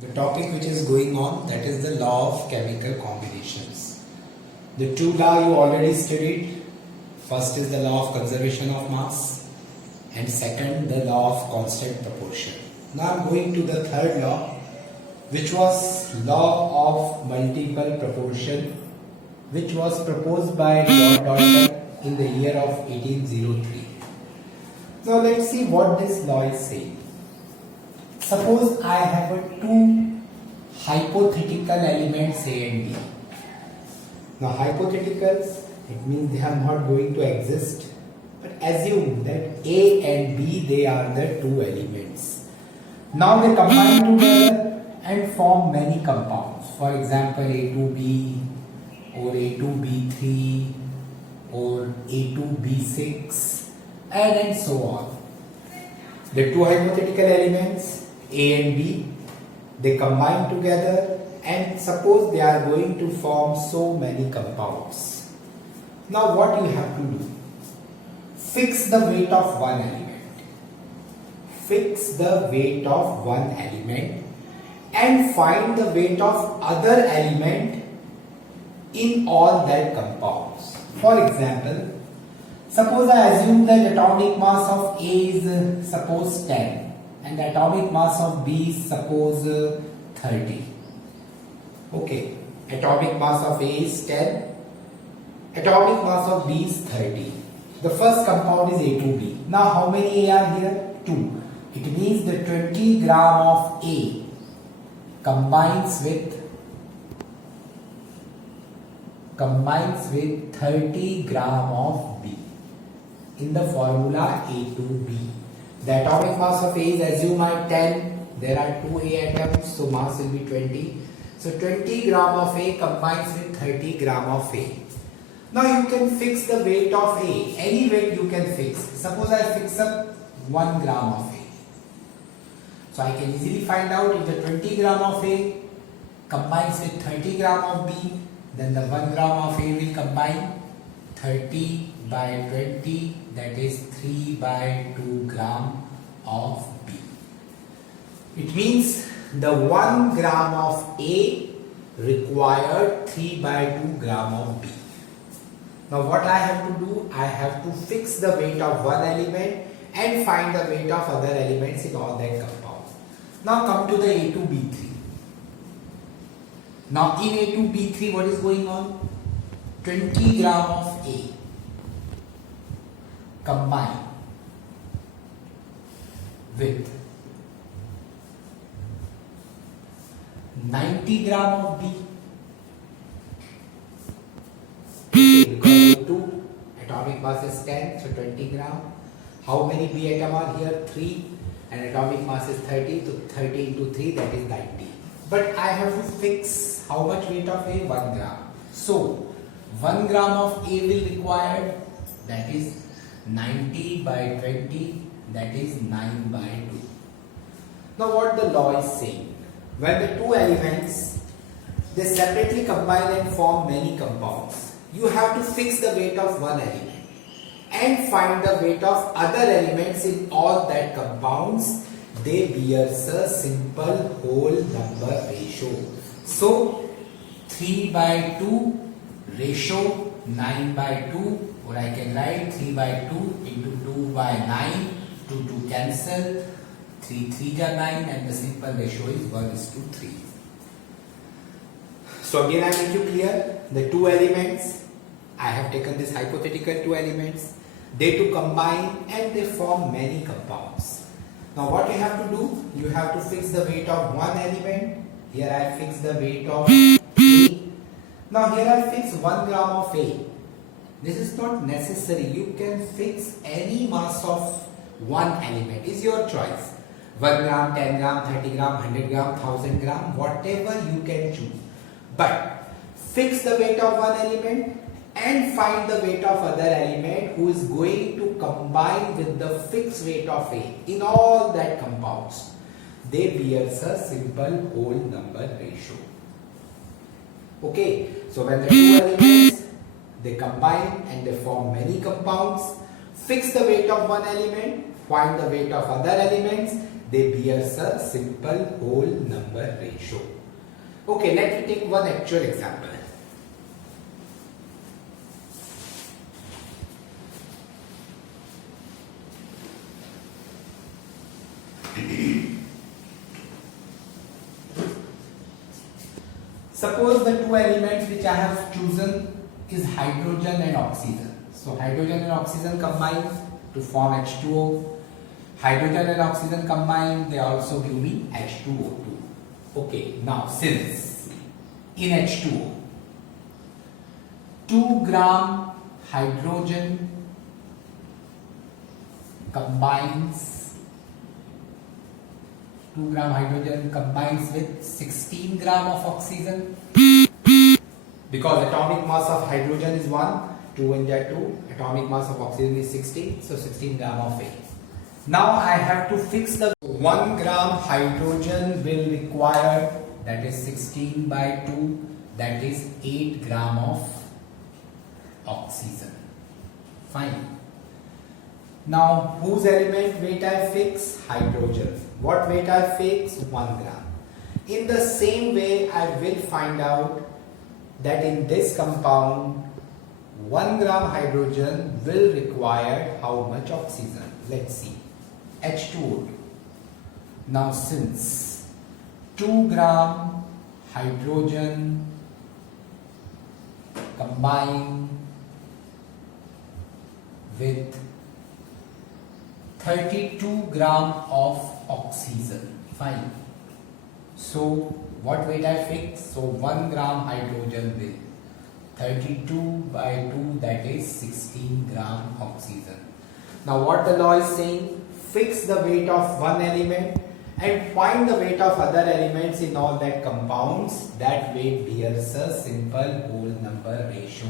The topic which is going on, that is the law of chemical combinations. The two law you already studied. First is the law of conservation of mass and second the law of constant proportion. Now I am going to the third law, which was law of multiple proportion, which was proposed by Lord Dalton in the year of 1803. Now let's see what this law is saying. Suppose I have two hypothetical elements A and B. Now hypotheticals, it means they are not going to exist, but assume that A and B, they are the two elements. Now they combine together and form many compounds. For example, A2B or A2B3 or A2B6 and so on. The two hypothetical elements A and B, they combine together and suppose they are going to form so many compounds. Now what you have to do? Fix the weight of one element. Fix the weight of one element and find the weight of other element in all that compounds. For example, suppose I assume that atomic mass of A is suppose 10 and the atomic mass of B is suppose 30. Okay, atomic mass of A is 10, atomic mass of B is 30. The first compound is A2B. Now how many A are here? 2. It means the 20 gram of A combines with 30 gram of B in the formula A2B. The atomic mass of A is assume at 10. There are 2 A atoms, so mass will be 20. So 20 gram of A combines with 30 gram of A. Now you can fix the weight of A. Any weight you can fix. Suppose I fix up 1 gram of A. So I can easily find out if the 20 gram of A combines with 30 gram of B, then the 1 gram of A will combine 30 by 20, that is 3 by 2 gram of B. It means the 1 gram of A required 3 by 2 gram of B. Now what I have to do? I have to fix the weight of one element and find the weight of other elements in all that compounds. Now come to the A2B3. Now in A2B3 what is going on? 20 gram of A combine with 90 gram of B. Because A2 atomic mass is 10, so 20 gram. How many B atom are here? 3, and atomic mass is 30, so 30 into 3, that is 90. But I have to fix how much weight of A? 1 gram. So 1 gram of A will require, that is 90 by 20, that is 9 by 2. Now what the law is saying? When the two elements, they separately combine and form many compounds, you have to fix the weight of one element and find the weight of other elements in all that compounds. They bears a simple whole number ratio. So 3 by 2 ratio 9 by 2, or I can write 3 by 2 into 2 by 9, 2 cancel, 3 3 are 9, and the simple ratio is 1:3. So again I make you clear, the two elements, I have taken this hypothetical two elements, they two combine and they form many compounds. Now what you have to do? You have to fix the weight of one element. Here I fix the weight of A. Now here I fix 1 gram of A. This is not necessary. You can fix any mass of one element. It's your choice. 1 gram, 10 gram, 30 gram, 100 gram, 1000 gram, whatever you can choose. But fix the weight of one element and find the weight of other element who is going to combine with the fixed weight of A in all that compounds. They bears a simple whole number ratio. Okay, so when the two elements, they combine and they form many compounds, fix the weight of one element, find the weight of other elements, they bears a simple whole number ratio. Okay, let me take one actual example. Suppose the two elements which I have chosen is hydrogen and oxygen. So hydrogen and oxygen combine to form H2O. Hydrogen and oxygen combine, they also give me H2O2. Okay, now since in H2O 2 gram hydrogen combines 2 gram hydrogen combines with 16 gram of oxygen, because atomic mass of hydrogen is 1, 2 and 2, atomic mass of oxygen is 16, so 16 gram of A. Now I have to fix the 1 gram hydrogen will require, that is 16 by 2, that is 8 gram of oxygen. Fine. Now whose element weight I fix? Hydrogen. What weight I fix? 1 gram. In the same way I will find out that in this compound 1 gram hydrogen will require how much oxygen? Let's see. H2O2. Now since 2 gram hydrogen combine with 32 gram of oxygen. Fine. So what weight I fix? So 1 gram hydrogen will 32 by 2, that is 16 gram oxygen. Now what the law is saying? Fix the weight of one element and find the weight of other elements in all that compounds. That weight bears a simple whole number ratio.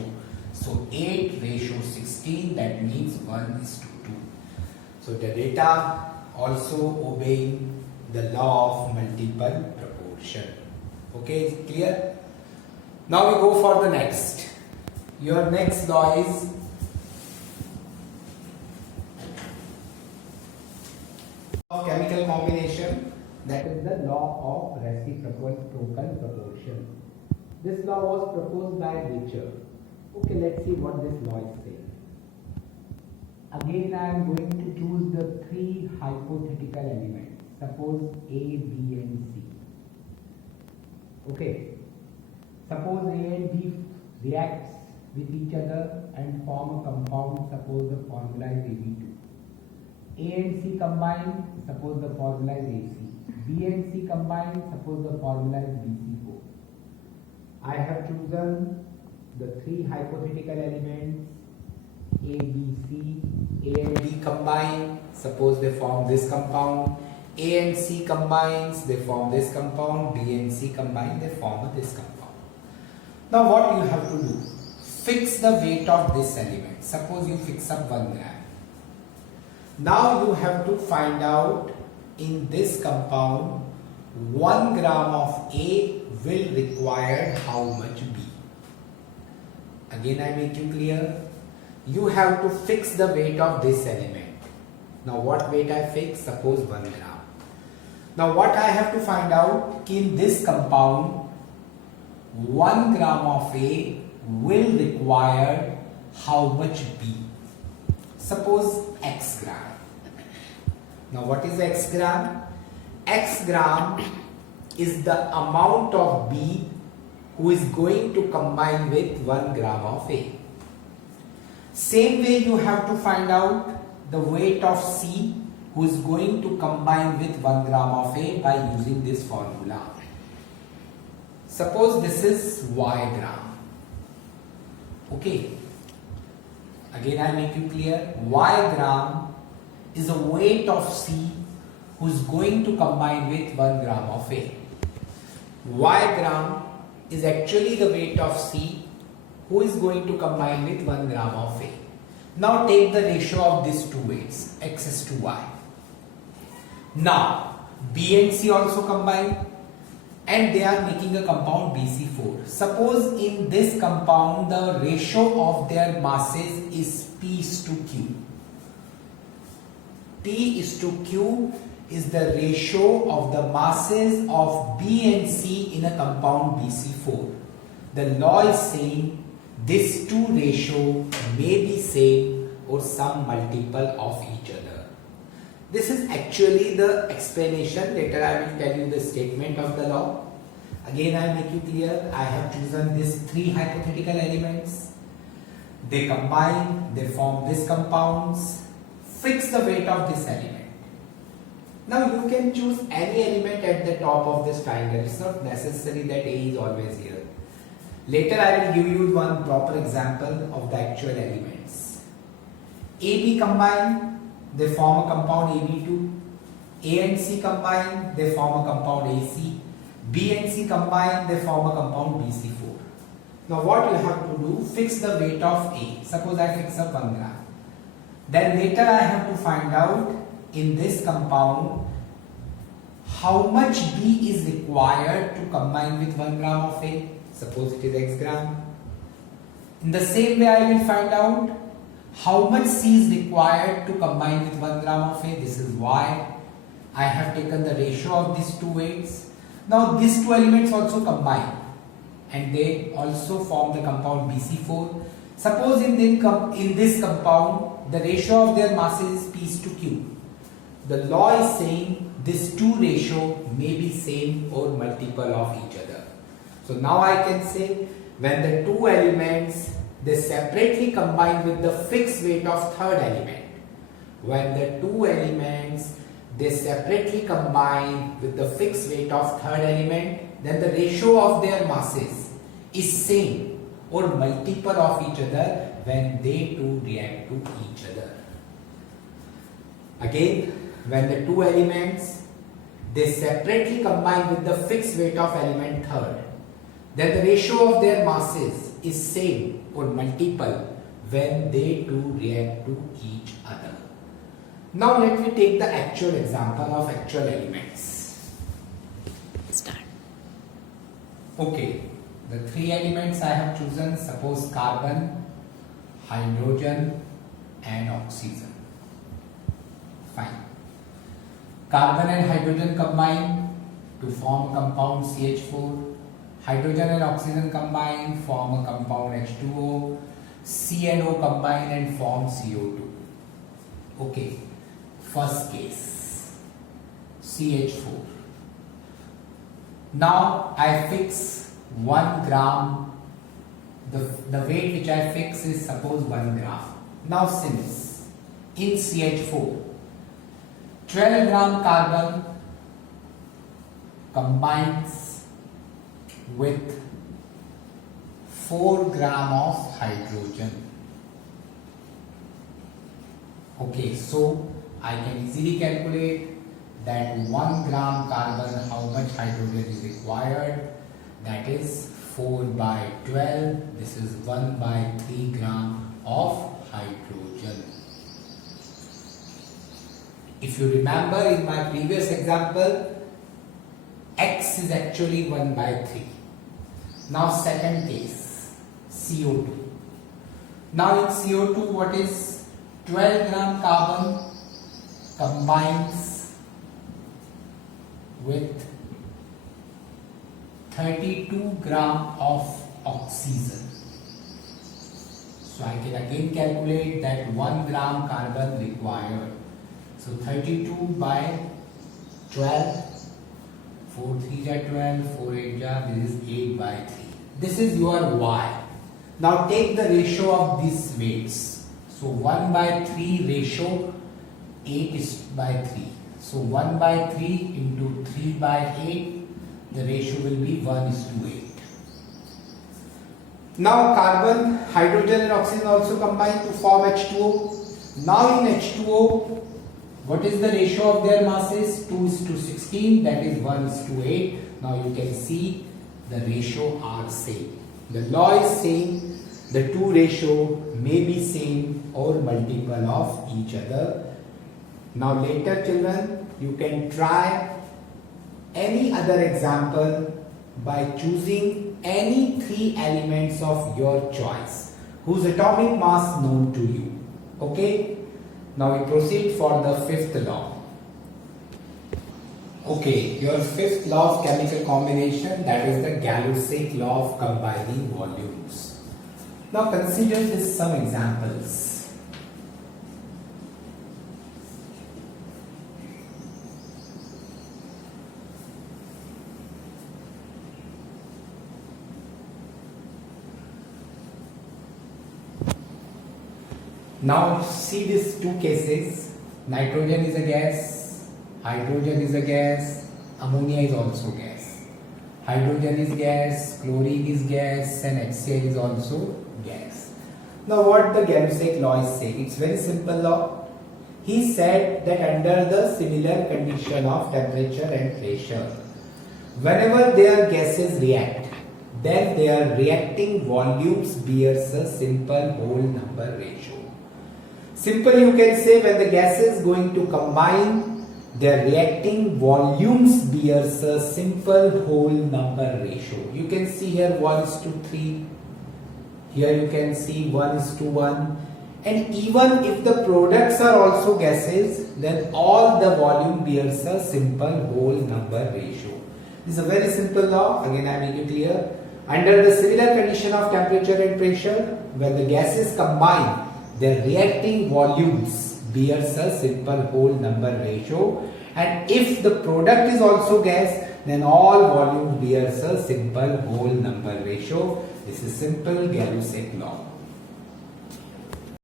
So 8 ratio 16, that means 1:2. So the data also obeying the law of multiple proportion. Okay, is it clear? Now we go for the next. Your next law is of chemical combination, that is the law of reciprocal proportion. This law was proposed by Richter. Okay, let's see what this law is saying. Again, I am going to choose the 3 hypothetical elements. Suppose A, B and C. Okay. Suppose A and B reacts with each other and form a compound. Suppose the formula is AB2. A and C combine. Suppose the formula is AC. B and C combine. Suppose the formula is BC4. I have chosen the 3 hypothetical elements A, B, C. A and B combine, suppose they form this compound. A and C combines, they form this compound. B and C combine, they form this compound. Now what you have to do? Fix the weight of this element. Suppose you fix up 1 gram. Now you have to find out in this compound 1 gram of A will require how much B. Again I make you clear. You have to fix the weight of this element. Now what weight I fix? Suppose 1 gram. Now what I have to find out, in this compound 1 gram of A will require how much B? Suppose X gram. Now what is X gram? X gram is the amount of B who is going to combine with 1 gram of A. Same way you have to find out the weight of C who is going to combine with 1 gram of A by using this formula. Suppose this is Y gram. Okay. Again I make you clear. Y gram is the weight of C who is going to combine with 1 gram of A. Y gram is actually the weight of C who is going to combine with 1 gram of A. Now take the ratio of these two weights, X is to Y. Now B and C also combine and they are making a compound BC4. Suppose in this compound the ratio of their masses is P is to Q. P is to Q is the ratio of the masses of B and C in a compound BC4. The law is saying these two ratio may be same or some multiple of each other. This is actually the explanation. Later I will tell you the statement of the law. Again I make you clear, I have chosen these three hypothetical elements. They combine, they form these compounds. Fix the weight of this element. Now you can choose any element at the top of this triangle. It's not necessary that A is always here. Later I will give you one proper example of the actual elements. AB combine, they form a compound AB2. A and C combine, they form a compound AC. B and C combine, they form a compound BC4. Now what you have to do, fix the weight of A. Suppose I fix up 1 gram. Then later I have to find out in this compound how much B is required to combine with 1 gram of A. Suppose it is X gram. In the same way I will find out how much C is required to combine with 1 gram of A. This is Y. I have taken the ratio of these two weights. Now these two elements also combine and they also form the compound BC4. Suppose in this compound the ratio of their masses is P is to Q. The law is saying this two ratio may be same or multiple of each other. So now I can say when the two elements they separately combine with the fixed weight of third element. When the two elements they separately combine with the fixed weight of third element, then the ratio of their masses is same or multiple of each other when they two react to each other. Again, when the two elements they separately combine with the fixed weight of element third, then the ratio of their masses is same or multiple when they two react to each other. Now let me take the actual example of actual elements. Start. Okay, the three elements I have chosen, suppose carbon, hydrogen and oxygen. Fine. Carbon and hydrogen combine to form a compound CH4. Hydrogen and oxygen combine form a compound H2O. C and O combine and form CO2. Okay. First case, CH4. Now I fix 1 gram, the weight which I fix is suppose 1 gram. Now since in CH4, 12 gram carbon combines with 4 gram of hydrogen. Okay, so I can easily calculate that 1 gram carbon how much hydrogen is required, that is 4 by 12, this is 1 by 3 gram of hydrogen. If you remember in my previous example, X is actually 1 by 3. Now second case, CO2. Now in CO2 what is 12 gram carbon combines with 32 gram of oxygen. So I can again calculate that 1 gram carbon required. So 32 by 12, 4 3 are 12, 4 8 are, this is 8 by 3. This is your Y. Now take the ratio of these weights. So 1 by 3 ratio, 8 is by 3. So 1 by 3 into 3 by 8, the ratio will be 1:8. Now carbon, hydrogen and oxygen also combine to form H2O. Now in H2O, what is the ratio of their masses? 2:16, that is 1:8. Now you can see the ratio are same. The law is same. The two ratio may be same or multiple of each other. Now later children, you can try any other example by choosing any three elements of your choice whose atomic mass known to you. Okay? Now we proceed for the fifth law. Okay, your fifth law of chemical combination, that is the Gay-Lussac law of combining volumes. Now consider this some examples. Now see these two cases. Nitrogen is a gas, hydrogen is a gas, ammonia is also gas. Hydrogen is gas, chlorine is gas, and HCl is also gas. Now what the Gay-Lussac law is saying? It's very simple law. He said that under the similar condition of temperature and pressure, whenever their gases react, then their reacting volumes bears a simple whole number ratio. Simple, you can say when the gas is going to combine, their reacting volumes bears a simple whole number ratio. You can see here 1:3. Here you can see 1:1. And even if the products are also gases, then all the volume bears a simple whole number ratio. This is a very simple law. Again, I make it clear. Under the similar condition of temperature and pressure, when the gases combine, their reacting volumes bears a simple whole number ratio, and if the product is also gas, then all volume bears a simple whole number ratio. This is simple Gay-Lussac law.